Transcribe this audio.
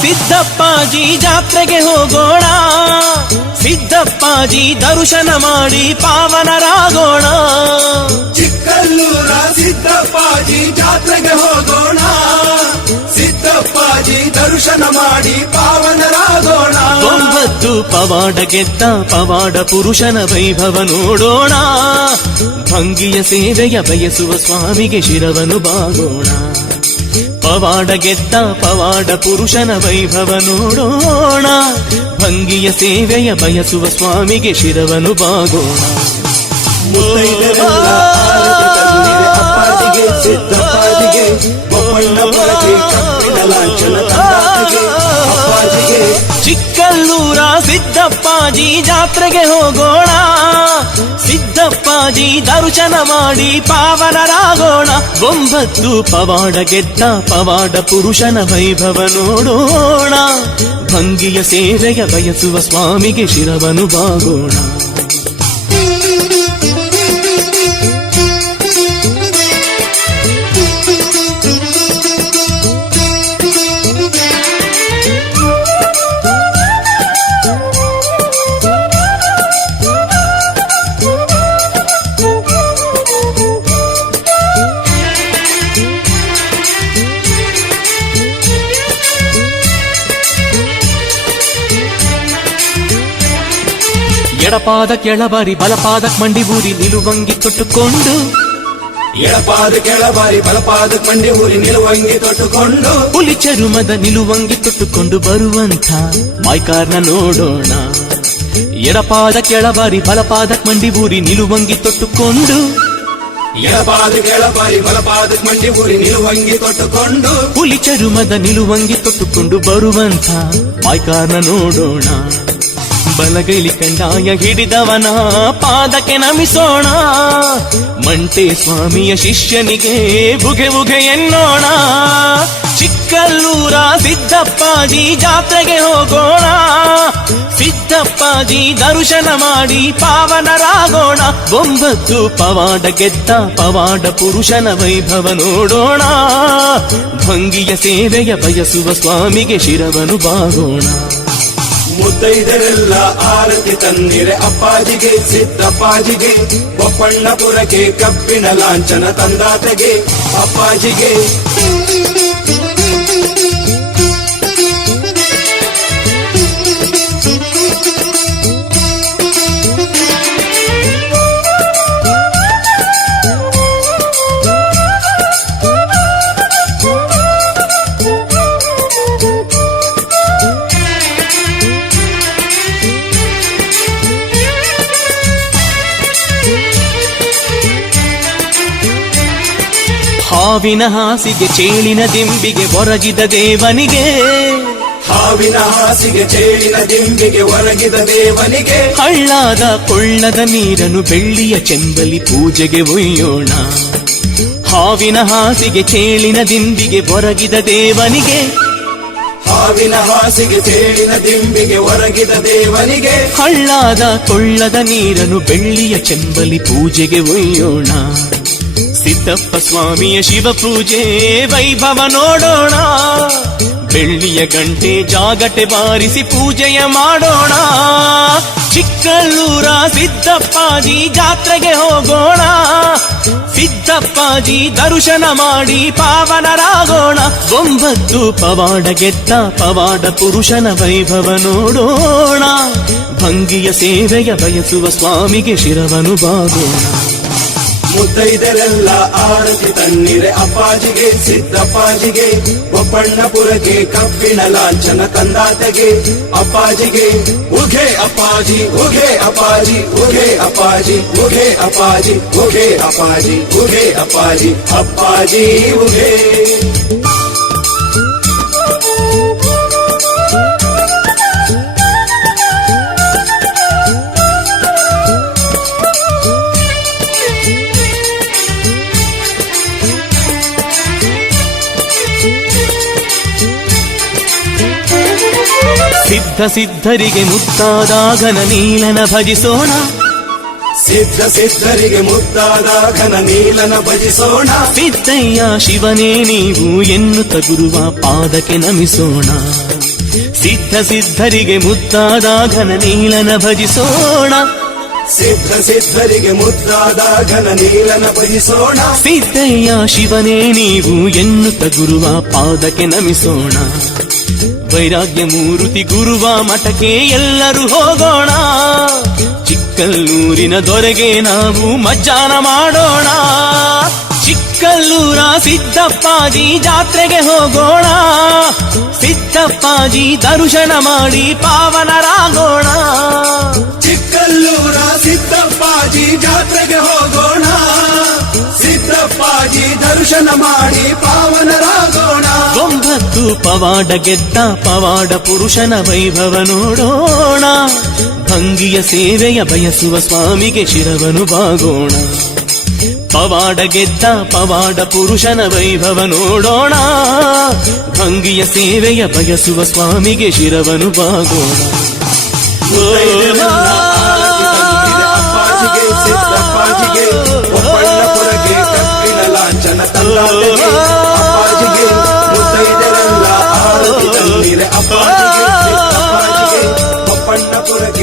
ಸಿದ್ದಪ್ಪಾಜಿ ಜಾತ್ರೆಗೆ ಹೋಗೋಣ. ಸಿದ್ದಪ್ಪಾಜಿ ದರ್ಶನ ಮಾಡಿ ಪಾವನರಾಗೋಣ. ಚಿಕ್ಕಲ್ಲೂರ ಸಿದ್ದಪ್ಪಾಜಿ ಜಾತ್ರೆಗೆ ಹೋಗೋಣ. ಸಿದ್ದಪ್ಪಾಜಿ ದರ್ಶನ ಮಾಡಿ ಪಾವನರಾಗೋಣ. ಒಂಬತ್ತು ಪವಾಡ ಗೆದ್ದ ಪವಾಡ ಪುರುಷನ ವೈಭವ ನೋಡೋಣ. ಭಂಗಿಯ ಸೇವೆಯ ಬಯಸುವ ಸ್ವಾಮಿಗೆ ಶಿರವನು ಬಾಗೋಣ. ಪವಾಡ ಗೆದ್ದ ಪವಾಡ ಪುರುಷನ ವೈಭವ ನೋಡೋಣ. ಭಂಗಿಯ ಸೇವೆಯ ಬಯಸುವ ಸ್ವಾಮಿಗೆ ಶಿರವನು ಬಾಗೋಣ. ಮುತ್ತೈದೆರೆಲ್ಲ ಚಿಕ್ಕಲ್ಲೂರ ಸಿದ್ದಪ್ಪಾಜಿ ಜಾತ್ರೆಗೆ ಹೋಗೋಣ. ಸಿದ್ದಪ್ಪಾಜಿ ದರ್ಶನ ಮಾಡಿ ಪಾವನರಾಗೋಣ. ಒಂಬತ್ತು ಪವಾಡ ಗೆದ್ದ ಪವಾಡ ಪುರುಷನ ವೈಭವ ನೋಡೋಣ. ಭಂಗಿಯ ಸೇವೆಯ ಬಯಸುವ ಸ್ವಾಮಿಗೆ ಶಿರವನು ಬಾಗೋಣ. ಎಡಪಾದ ಕೆಳಬಾರಿ ಬಲಪಾದ ಮಂಡಿ ಊರಿ ನಿಲುವಂಗಿ ತೊಟ್ಟುಕೊಂಡು. ಎಡಪಾದ ಕೆಳಬಾರಿ ಬಲಪಾದ ಮಂಡಿ ಊರಿ ನಿಲುವಂಗಿ ತೊಟ್ಟುಕೊಂಡು. ಹುಲಿ ಚರುಮದ ನಿಲುವಂಗಿ ತೊಟ್ಟುಕೊಂಡು ಬರುವಂಥ ಮಾಯ್ಕಾರ್ನ ನೋಡೋಣ. ಎಡಪಾದ ಕೆಳಬಾರಿ ಬಲಪಾದ ಮಂಡಿ ಊರಿ ನಿಲುವಂಗಿ ತೊಟ್ಟುಕೊಂಡು. ಎಡಪಾದ ಕೆಳಬಾರಿ ಬಲಪಾದ ಮಂಡಿ ಊರಿ ನಿಲುವಂಗಿ ತೊಟ್ಟುಕೊಂಡು. ಹುಲಿ ಚರುಮದ ನಿಲುವಂಗಿ ತೊಟ್ಟುಕೊಂಡು ಬರುವಂಥ ಮಾಯ್ಕಾರ್ನ ನೋಡೋಣ. ಬಲಗೈಲಿ ಕಂಡಾಯ ಹಿಡಿದವನ, ಪಾದಕ್ಕೆ ನಮಿಸೋಣ. ಮಂಟೆ ಸ್ವಾಮಿಯ ಶಿಷ್ಯನಿಗೆ ಬುಗೆ ಬುಗೆ ಎನ್ನೋಣ. ಚಿಕ್ಕಲ್ಲೂರ ಸಿದ್ದಪ್ಪಾಜಿ ಜಾತ್ರೆಗೆ ಹೋಗೋಣ. ಸಿದ್ದಪ್ಪಾಜಿ ದರ್ಶನ ಮಾಡಿ ಪಾವನರಾಗೋಣ. ಒಂಬತ್ತು ಪವಾಡ ಗೆದ್ದ ಪವಾಡ ಪುರುಷನ ವೈಭವ ನೋಡೋಣ. ಭಂಗಿಯ ಸೇವೆಯ ಬಯಸುವ ಸ್ವಾಮಿಗೆ ಶಿರವನು ಬಾಗೋಣ. ಮುತ್ತೈದರೆಲ್ಲ ಆರತಿ ತಂದಿರೆ ಅಪ್ಪಾಜಿಗೆ ಸಿದ್ದಪ್ಪಾಜಿಗೆ ಒಪ್ಪಣ್ಣಪುರಕ್ಕೆ ಕಬ್ಬಿಣ ಲಾಂಛನ ತಂದಾತೆಗೆ ಅಪ್ಪಾಜಿಗೆ. ಹಾವಿನ ಹಾಸಿಗೆ ಚೇಳಿನ ದಿಂಬಿಗೆ ಒರಗಿದ ದೇವನಿಗೆ. ಹಾವಿನ ಹಾಸಿಗೆ ಚೇಳಿನ ದಿಂಬಿಗೆ ಒರಗಿದ ದೇವನಿಗೆ. ಹಳ್ಳಾದ ಕೊಳ್ಳದ ನೀರನ್ನು ಬೆಳ್ಳಿಯ ಚೆಂಬಲಿ ಪೂಜೆಗೆ ಒಯ್ಯೋಣ. ಹಾವಿನ ಹಾಸಿಗೆ ಚೇಳಿನ ದಿಂಬಿಗೆ ಒರಗಿದ ದೇವನಿಗೆ. ಹಾವಿನ ಹಾಸಿಗೆ ಚೇಳಿನ ದಿಂಬಿಗೆ ಒರಗಿದ ದೇವನಿಗೆ. ಹಳ್ಳಾದ ಕೊಳ್ಳದ ನೀರನ್ನು ಬೆಳ್ಳಿಯ ಚೆಂಬಲಿ ಪೂಜೆಗೆ ಒಯ್ಯೋಣ. ಸಿದ್ದಪ್ಪ ಸ್ವಾಮಿಯ ಶಿವ ಪೂಜೆ. ವೈಭವ ನೋಡೋಣ. ಬೆಳ್ಳಿಯ ಗಂಟೆ ಜಾಗಟೆ ಬಾರಿಸಿ ಪೂಜೆಯ ಮಾಡೋಣ. ಚಿಕ್ಕಲ್ಲೂರ ಸಿದ್ದಪ್ಪಾಜಿ ಜಾತ್ರೆಗೆ ಹೋಗೋಣ. ಸಿದ್ದಪ್ಪಾಜಿ ದರ್ಶನ ಮಾಡಿ ಪಾವನರಾಗೋಣ. ಒಂಬತ್ತು ಪವಾಡ ಗೆದ್ದ ಪವಾಡ ಪುರುಷನ ವೈಭವ ನೋಡೋಣ. ಭಂಗಿಯ ಸೇವೆಯ ಬಯಸುವ ಸ್ವಾಮಿಗೆ ಶಿರವನು ಬಾಗೋಣ. ಮುತ್ತೈದರೆಲ್ಲ ಆರತಿ ತನ್ನಿರೆ ಅಪ್ಪಾಜಿಗೆ, ಸಿದ್ದಪ್ಪಾಜಿಗೆ ಬೊಪ್ಪಣ್ಣಪುರಕ್ಕೆ ಕಬ್ಬಿಣ ಲಾಂಛನ ತಂದಾತೆಗೆ. ಅಪ್ಪಾಜಿಗೆ, ಉಘೆ ಅಪ್ಪಾಜಿ ಉಘೆ ಅಪ್ಪಾಜಿ ಉಘೆ ಅಪ್ಪಾಜಿ ಉಘೆ ಅಪ್ಪಾಜಿ ಉಘೆ ಅಪ್ಪಾಜಿ ಉಘೆ ಅಪ್ಪಾಜಿ ಅಪ್ಪಾಜಿ, ಉಘೆ. ಸಿದ್ಧ ಸಿದ್ಧರಿಗೆ ಮುತ್ತಾದಾಗನ ನೀಲನ ಭಜಿಸೋಣ. ಸಿದ್ಧ ಸಿದ್ಧರಿಗೆ ಮುತ್ತಾದ ಘನ ನೀಲನ ಭಜಿಸೋಣ. ಸಿದ್ದಯ್ಯ ಶಿವನೇ ನೀವು ಎನ್ನು ಗುರುವ ಪಾದಕ್ಕೆ ನಮಿಸೋಣ. ಸಿದ್ಧ ಸಿದ್ಧರಿಗೆ ಮುತ್ತಾದ ಘನ ನೀಲನ ಭಜಿಸೋಣ. ಸಿದ್ಧ ಸಿದ್ಧರಿಗೆ ಮುದ್ದಾದ ಘನ ನೀಲನ ಭಜಿಸೋಣ. ಸಿದ್ದಯ್ಯ ಶಿವನೇ ನೀವು ಎನ್ನುತ್ತ ಗುರುವ ಪಾದಕ್ಕೆ ನಮಿಸೋಣ. ವೈರಾಗ್ಯ ಮೂರುತಿ ಗುರುವ ಮಠಕ್ಕೆ ಎಲ್ಲರೂ ಹೋಗೋಣ. ಚಿಕ್ಕಲ್ಲೂರಿನ ದೊರೆಗೆ ನಾವು ಮಜ್ಜಾನ ಮಾಡೋಣ. ಚಿಕ್ಕಲ್ಲೂರ ಸಿದ್ದಪ್ಪಾಜಿ ಜಾತ್ರೆಗೆ ಹೋಗೋಣ. ಸಿದ್ದಪ್ಪಾಜಿ ದರ್ಶನ ಮಾಡಿ ಪಾವನರಾಗೋಣ. ಚಿಕ್ಕಲ್ಲೂರ ಸಿದ್ದಪ್ಪಾಜಿ ಜಾತ್ರೆಗೆ ದರ್ಶನ ಮಾಡಿ ಪಾವನರಾಗೋಣ ಒಂಬತ್ತು ಪವಾಡ ಗೆದ್ದ ಪವಾಡ ಪುರುಷನ ವೈಭವ ನೋಡೋಣ. ಭಂಗಿಯ ಸೇವೆಯ ಬಯಸುವ ಸ್ವಾಮಿಗೆ ಶಿರವನು ಬಾಗೋಣ. ಪವಾಡ ಗೆದ್ದ ಪವಾಡ ಪುರುಷನ ವೈಭವ ನೋಡೋಣ. ಭಂಗಿಯ ಸೇವೆಯ ಬಯಸುವ ಸ್ವಾಮಿಗೆ ಶಿರವನು ಬಾಗೋಣ. ಓ ముత్తైదరంగా ఆరోగ్యం మీరే అప్పాజీ అప్పన్న పురగ